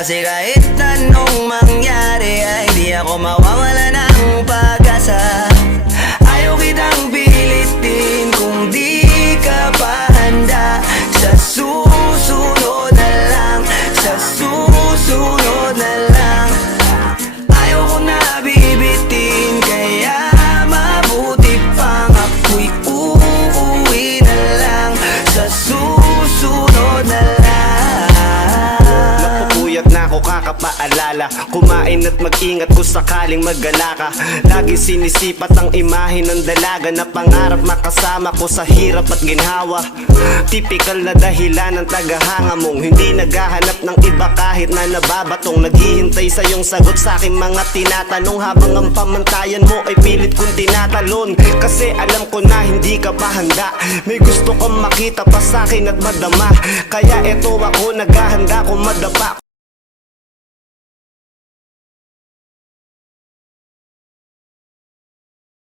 Kasi kahit anong mangyari ay di ako mawawala ng pag-asa. Ayaw kitang pilitin kung di ka pa handa. Sa susunod na lang, sa susunod na lang. Ayaw ko na bibitin, kaya mabuti pang ako'y uuwi na lang. Sa susunod na lang. Napupuyat na ako kakapaalala, kumain at mag-ingat kung sakaling maggala ka. Lagi sinisipat ang imahe ng dalaga na pangarap makasama ko sa hirap at ginhawa. Typical na dahilan ng tagahanga mong hindi naghahanap ng iba kahit na nababatong. Naghihintay sa iyong sagot sa aking mga tinatanong, habang ang pamantayan mo ay pilit kong tinatalon. Kasi alam ko na hindi ka pa handa, may gusto kang makita pa sa akin at madama. Kaya eto ako naghahanda kung madapa